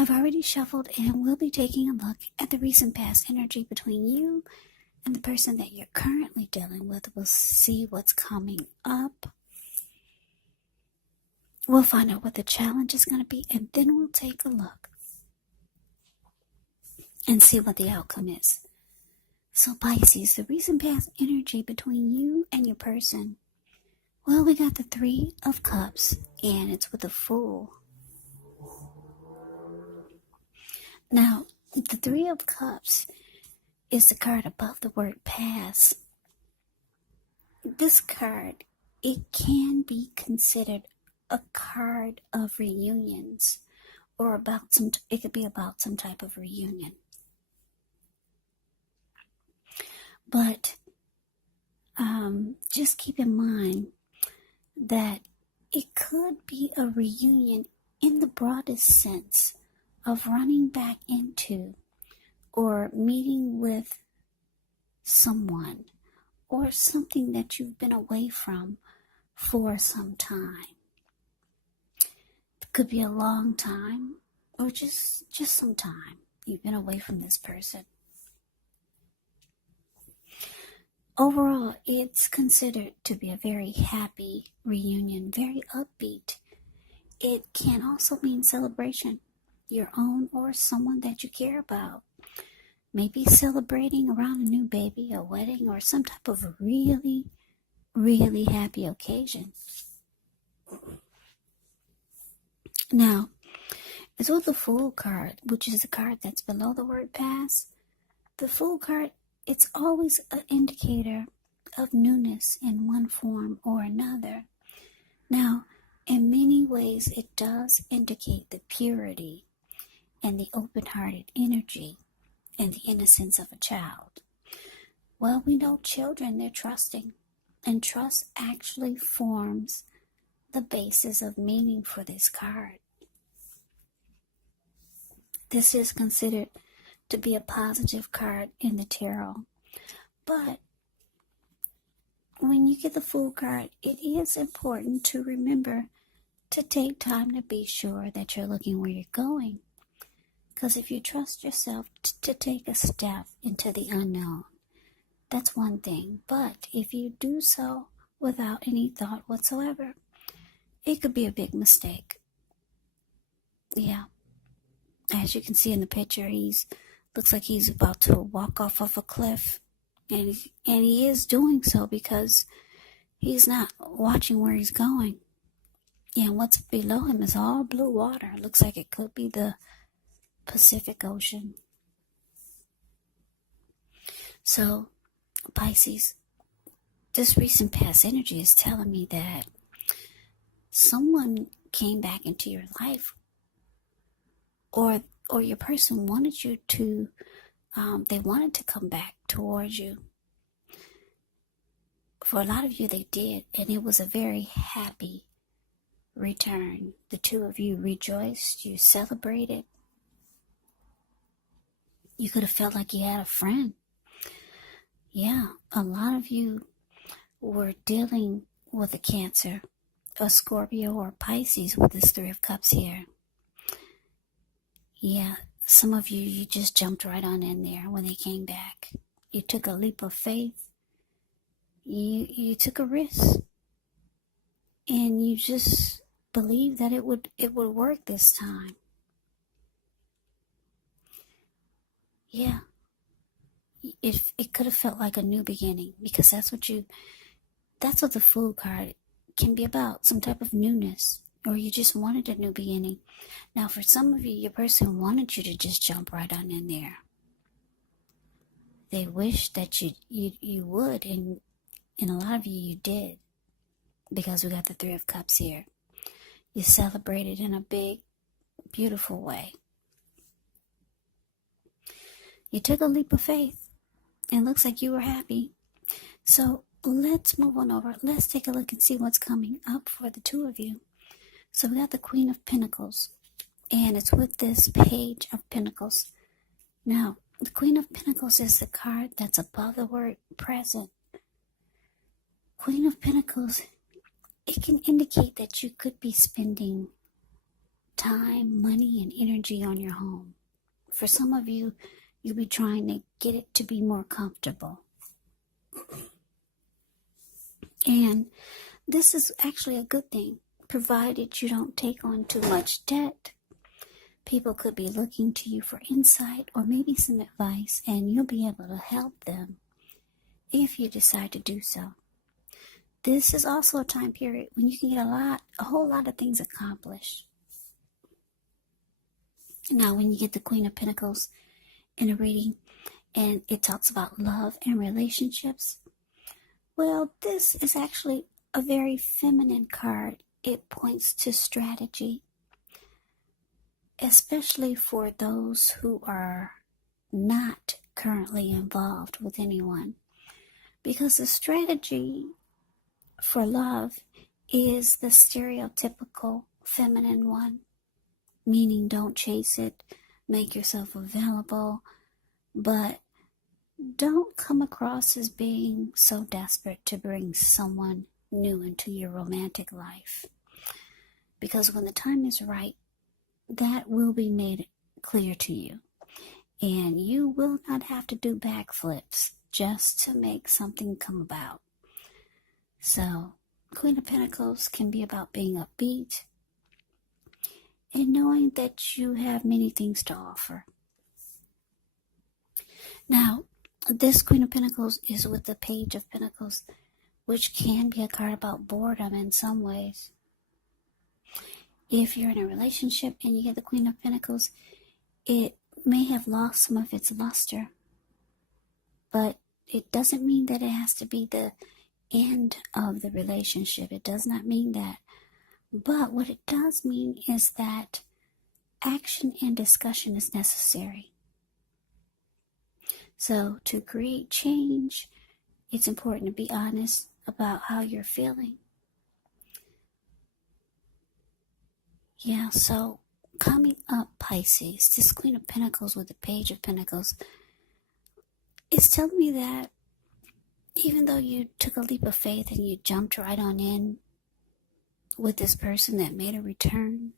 I've already shuffled and we'll be taking a look at the recent past energy between you and the person that you're currently dealing with. We'll see what's coming up. We'll find out what the challenge is going to be, and then we'll take a look and see what the outcome is. So Pisces, the recent past energy between you and your person. Well, we got the Three of Cups, and it's with the Fool. Now, the Three of Cups is the card above the word past. This card, it can be considered a card of reunions, or it could be about some type of reunion. But just keep in mind that it could be a reunion in the broadest sense of running back into or meeting with someone or something that you've been away from for some time. It could be a long time or just some time you've been away from this person. Overall, it's considered to be a very happy reunion, very upbeat. It can also mean celebration, your own or someone that you care about. Maybe celebrating around a new baby, a wedding, or some type of really, really happy occasion. Now, it's with the Fool card, which is the card that's below the word past. The Fool card, it's always an indicator of newness in one form or another. Now, in many ways, it does indicate the purity and the open-hearted energy and the innocence of a child. Well, we know children, they're trusting, and trust actually forms the basis of meaning for this card. This is considered to be a positive card in the tarot. But when you get the Fool card, it is important to remember to take time to be sure that you're looking where you're going. Because if you trust yourself to take a step into the unknown, that's one thing. But if you do so without any thought whatsoever, it could be a big mistake. Yeah. As you can see in the picture, looks like he's about to walk off of a cliff. And he is doing so because he's not watching where he's going. And what's below him is all blue water. It looks like it could be the Pacific Ocean. So, Pisces, this recent past energy is telling me that someone came back into your life, or your person wanted you to, they wanted to come back towards you. For a lot of you, they did, and it was a very happy return. The two of you rejoiced, you celebrated. You could have felt like you had a friend. Yeah, a lot of you were dealing with a Cancer, a Scorpio, or Pisces with this Three of Cups here. Yeah, some of you just jumped right on in there when they came back. You took a leap of faith. You took a risk. And you just believed that it would work this time. Yeah. It could have felt like a new beginning, because that's what the Fool card can be about, some type of newness, or you just wanted a new beginning. Now, for some of you, your person wanted you to just jump right on in there. They wished that you would, and a lot of you did, because we got the Three of Cups here. You celebrated in a big, beautiful way. You took a leap of faith. It looks like you were happy. So let's move on over. Let's take a look and see what's coming up for the two of you. So we got the Queen of Pentacles, and it's with this Page of Pentacles. Now, the Queen of Pentacles is the card that's above the word present. Queen of Pentacles, it can indicate that you could be spending time, money, and energy on your home. For some of you, you'll be trying to get it to be more comfortable. And this is actually a good thing, provided you don't take on too much debt. People could be looking to you for insight or maybe some advice, and you'll be able to help them if you decide to do so. This is also a time period when you can get a whole lot of things accomplished. Now, when you get the Queen of Pentacles in a reading and it talks about love and relationships, well, this is actually a very feminine card. It points to strategy, especially for those who are not currently involved with anyone. Because the strategy for love is the stereotypical feminine one, meaning don't chase it, make yourself available, but don't come across as being so desperate to bring someone new into your romantic life. Because when the time is right, that will be made clear to you. And you will not have to do backflips just to make something come about. So, Queen of Pentacles can be about being upbeat and knowing that you have many things to offer. Now, this Queen of Pentacles is with the Page of Pentacles, which can be a card about boredom in some ways. If you're in a relationship and you get the Queen of Pentacles, it may have lost some of its luster, but it doesn't mean that it has to be the end of the relationship. It does not mean that. But what it does mean is that action and discussion is necessary. So to create change, it's important to be honest about how you're feeling. Yeah, so coming up, Pisces, this Queen of Pentacles with the Page of Pentacles is telling me that even though you took a leap of faith and you jumped right on in with this person that made a return,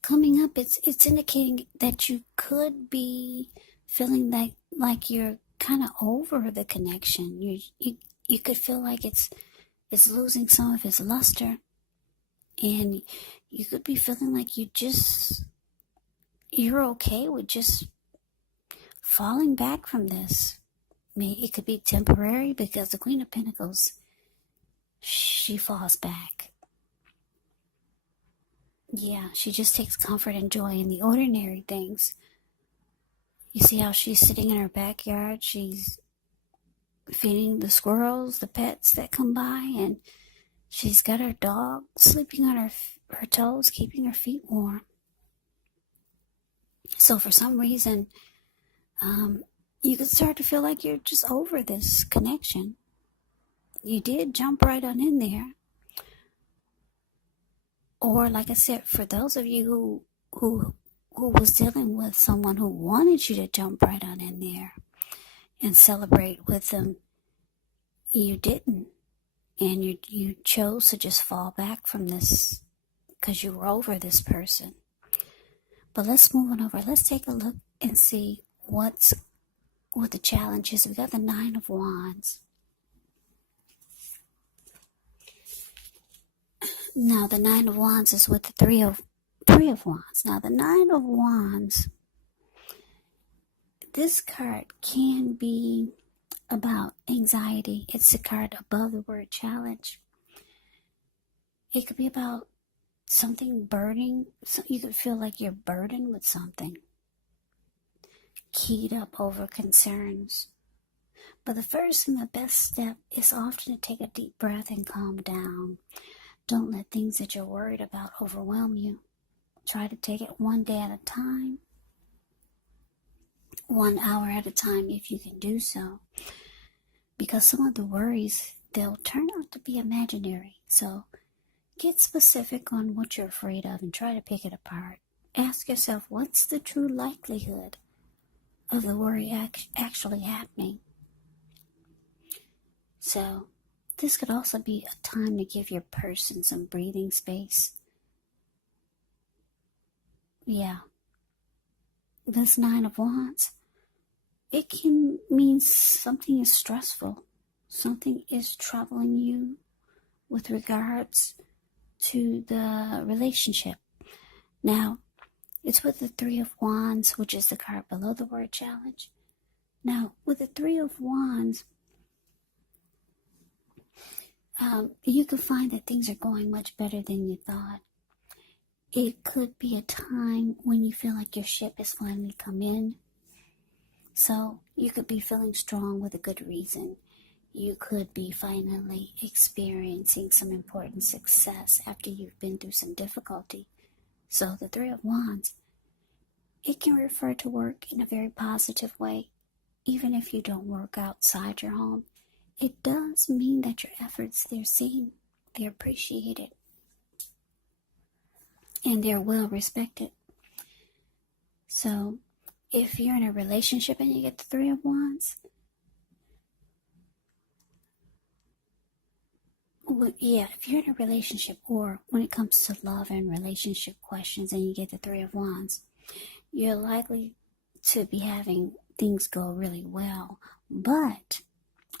coming up, it's indicating that you could be feeling like you're kind of over the connection. You could feel like it's losing some of its luster, and you could be feeling like you're okay with just falling back from this. I mean, it could be temporary because the Queen of Pentacles, she falls back. Yeah, she just takes comfort and joy in the ordinary things. You see how she's sitting in her backyard, she's feeding the squirrels, the pets that come by, and she's got her dog sleeping on her toes, keeping her feet warm. So for some reason, you could start to feel like you're just over this connection. You did jump right on in there. Or like I said, for those of you who was dealing with someone who wanted you to jump right on in there and celebrate with them, you didn't. And you chose to just fall back from this because you were over this person. But let's move on over. Let's take a look and see what the challenge is. We got the Nine of Wands. Now the Nine of Wands is with the Three of Wands. Now the Nine of Wands, this card can be about anxiety. It's the card above the word challenge. It could be about something burning. So you could feel like you're burdened with something, keyed up over concerns. But the first and the best step is often to take a deep breath and calm down. Don't let things that you're worried about overwhelm you. Try to take it one day at a time, 1 hour at a time if you can do so. Because some of the worries, they'll turn out to be imaginary. So get specific on what you're afraid of and try to pick it apart. Ask yourself, what's the true likelihood of the worry actually happening? So this could also be a time to give your person some breathing space. yeah, this Nine of Wands, it can mean something is stressful. Something is troubling you with regards to the relationship. Now, it's with the Three of Wands, which is the card below the word challenge. Now, with the Three of Wands, you can find that things are going much better than you thought. It could be a time when you feel like your ship has finally come in. So you could be feeling strong with a good reason. You could be finally experiencing some important success after you've been through some difficulty. So the Three of Wands, it can refer to work in a very positive way. Even if you don't work outside your home, it does mean that your efforts, they're seen, they're appreciated, and they're well respected. So if you're in a relationship and you get the Three of Wands, if you're in a relationship, or when it comes to love and relationship questions and you get the Three of Wands, you're likely to be having things go really well, but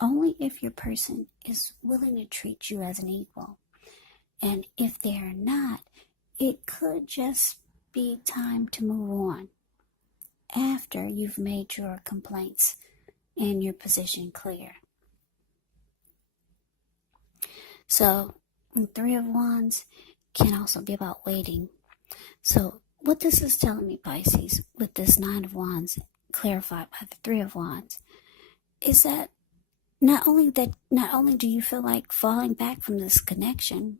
only if your person is willing to treat you as an equal. And if they're not, it could just be time to move on after you've made your complaints and your position clear. So, the Three of Wands can also be about waiting. So, what this is telling me, Pisces, with this Nine of Wands clarified by the Three of Wands, is that not only do you feel like falling back from this connection,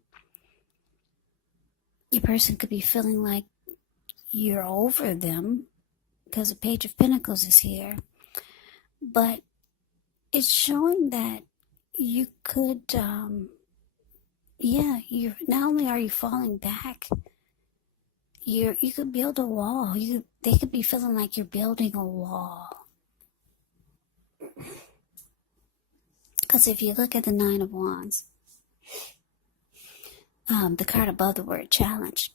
your person could be feeling like you're over them because the Page of Pentacles is here, but it's showing that you could, you not only are you falling back, you could build a wall. They could be feeling like you're building a wall. Because if you look at the Nine of Wands, the card above the word challenge,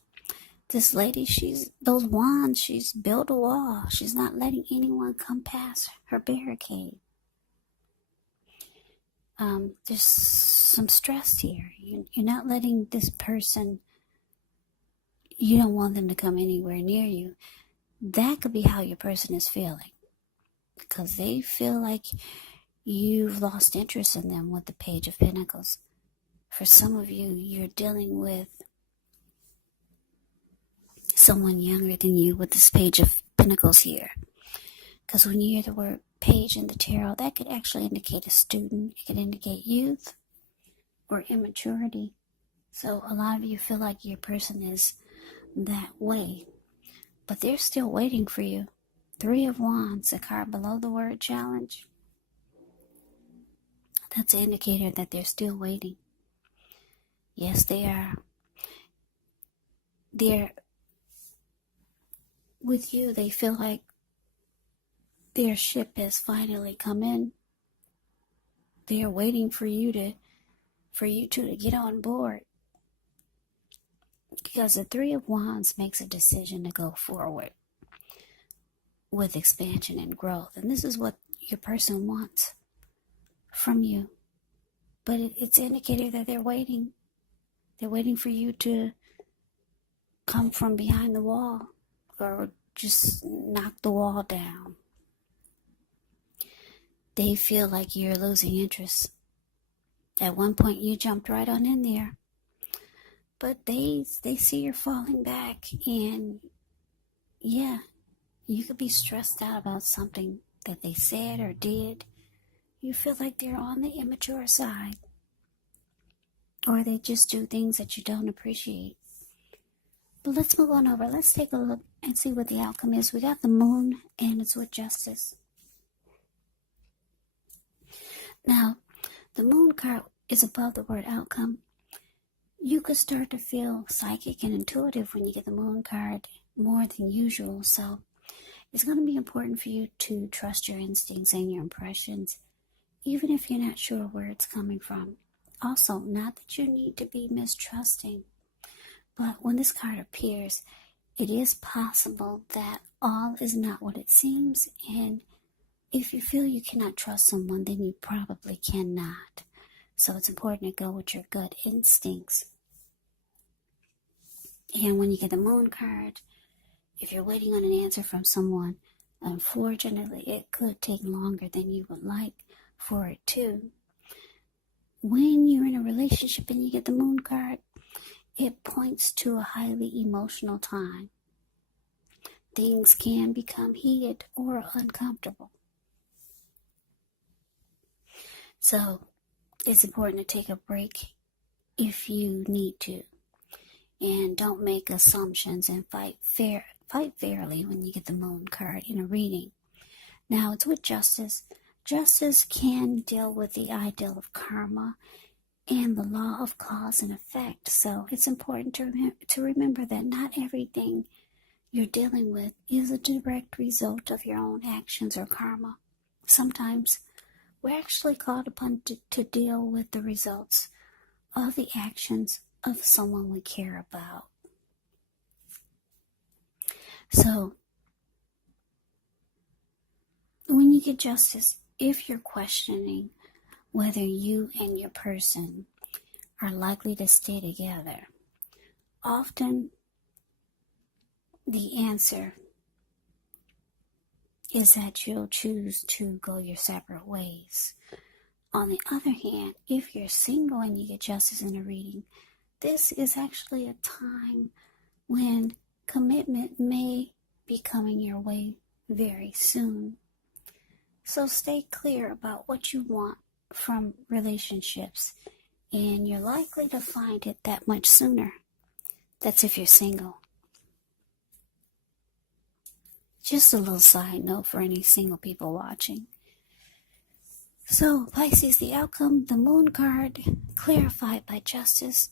this lady, she's built a wall. She's not letting anyone come past her barricade. There's some stress here. You're not letting this person, you don't want them to come anywhere near you. That could be how your person is feeling, because they feel like you've lost interest in them with the Page of Pentacles. For some of you, you're dealing with someone younger than you with this Page of Pentacles here. Because when you hear the word page in the tarot, that could actually indicate a student. It could indicate youth or immaturity. So a lot of you feel like your person is that way, but they're still waiting for you. Three of Wands, the card below the word challenge, that's an indicator that they're still waiting. Yes, they are. They're with you. They feel like their ship has finally come in. They are waiting for you to get on board. Because the Three of Wands makes a decision to go forward with expansion and growth. And this is what your person wants from you. But it's an indicator that they're waiting. They're waiting for you to come from behind the wall, or just knock the wall down. They feel like you're losing interest. At one point you jumped right on in there, but they see you're falling back, and yeah, you could be stressed out about something that they said or did. You feel like they're on the immature side, or they just do things that you don't appreciate. But let's move on over. Let's take a look and see what the outcome is. We got the Moon, and it's with Justice. Now, the Moon card is above the word outcome. You could start to feel psychic and intuitive when you get the Moon card more than usual. So it's going to be important for you to trust your instincts and your impressions, even if you're not sure where it's coming from. Also, not that you need to be mistrusting, but when this card appears, it is possible that all is not what it seems, and if you feel you cannot trust someone, then you probably cannot. So it's important to go with your gut instincts. And when you get the moon card, if you're waiting on an answer from someone, unfortunately, it could take longer than you would like for it to. When you're in a relationship and you get the moon card, it points to a highly emotional time. Things can become heated or uncomfortable. So it's important to take a break if you need to. And don't make assumptions and fight fairly when you get the moon card in a reading. Now it's with justice. Justice can deal with the ideal of karma and the law of cause and effect. So it's important to remember that not everything you're dealing with is a direct result of your own actions or karma. Sometimes we're actually called upon to deal with the results of the actions of someone we care about. So, when you get justice, if you're questioning whether you and your person are likely to stay together, often the answer is that you'll choose to go your separate ways. On the other hand, if you're single and you get justice in a reading, this is actually a time when commitment may be coming your way very soon. So stay clear about what you want from relationships, and you're likely to find it that much sooner. That's if you're single. Just a little side note for any single people watching. So, Pisces, the outcome, the moon card, clarified by justice.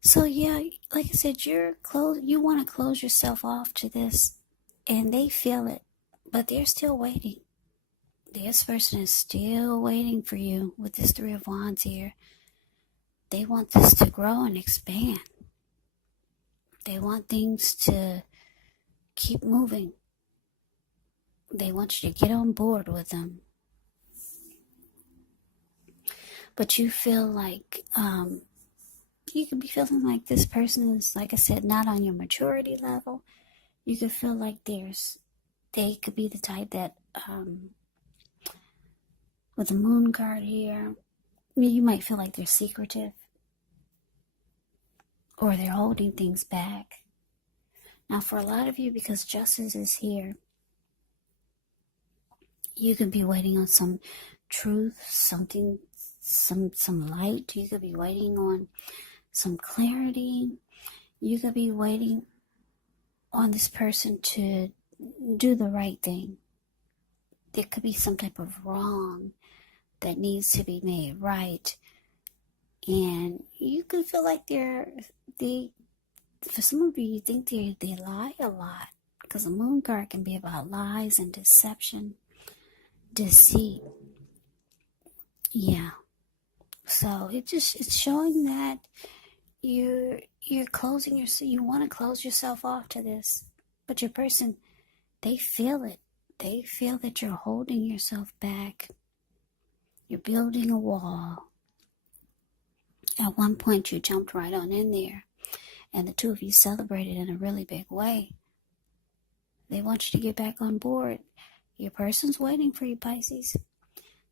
So yeah, like I said, you want to close yourself off to this, and they feel it, but they're still waiting. This person is still waiting for you with this Three of Wands here. They want this to grow and expand. They want things to keep moving. They want you to get on board with them. But you feel like, you could be feeling like this person is, like I said, not on your maturity level. You could feel like they could be the type that, with the moon card here, you might feel like they're secretive or they're holding things back. Now, for a lot of you, because justice is here, you could be waiting on some truth, something, some light. You could be waiting on some clarity. You could be waiting on this person to do the right thing. There could be some type of wrong that needs to be made right. And you could feel like for some of you think they lie a lot, because the moon card can be about lies and deception, deceit. Yeah. So it's showing that you're closing you want to close yourself off to this, but your person, they feel it. They feel that you're holding yourself back. You're building a wall. At one point, you jumped right on in there, and the two of you celebrated in a really big way. They want you to get back on board. Your person's waiting for you, Pisces.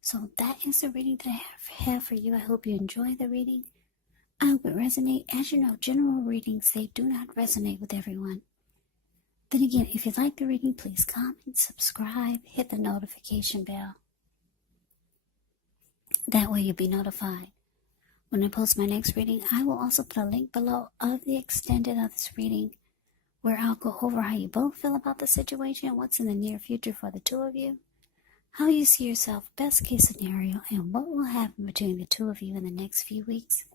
So that is the reading that I have for you. I hope you enjoy the reading. I hope it resonates. As you know, general readings, they do not resonate with everyone. Then again, if you like the reading, please comment, subscribe, hit the notification bell. That way you'll be notified when I post my next reading. I will also put a link below of the extended of this reading, where I'll go over how you both feel about the situation, what's in the near future for the two of you, how you see yourself, best case scenario, and what will happen between the two of you in the next few weeks.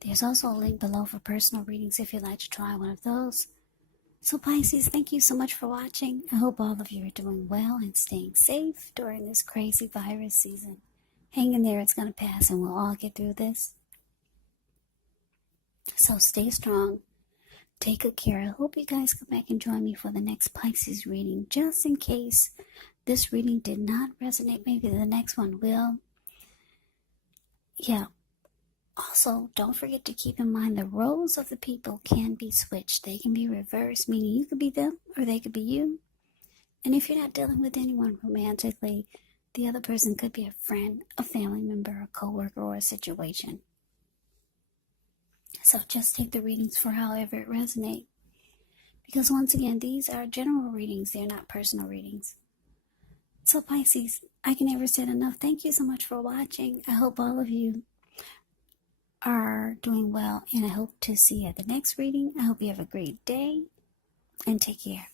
There's also a link below for personal readings if you'd like to try one of those. So Pisces, thank you so much for watching. I hope all of you are doing well and staying safe during this crazy virus season. Hang in there, it's going to pass and we'll all get through this. So stay strong. Take good care. I hope you guys come back and join me for the next Pisces reading. Just in case this reading did not resonate, maybe the next one will. Yeah. Also, don't forget to keep in mind the roles of the people can be switched. They can be reversed, meaning you could be them or they could be you. And if you're not dealing with anyone romantically, the other person could be a friend, a family member, a coworker, or a situation. So just take the readings for however it resonates. Because once again, these are general readings. They're not personal readings. So Pisces, I can never say enough. Thank you so much for watching. I hope all of you are doing well. And I hope to see you at the next reading. I hope you have a great day. And take care.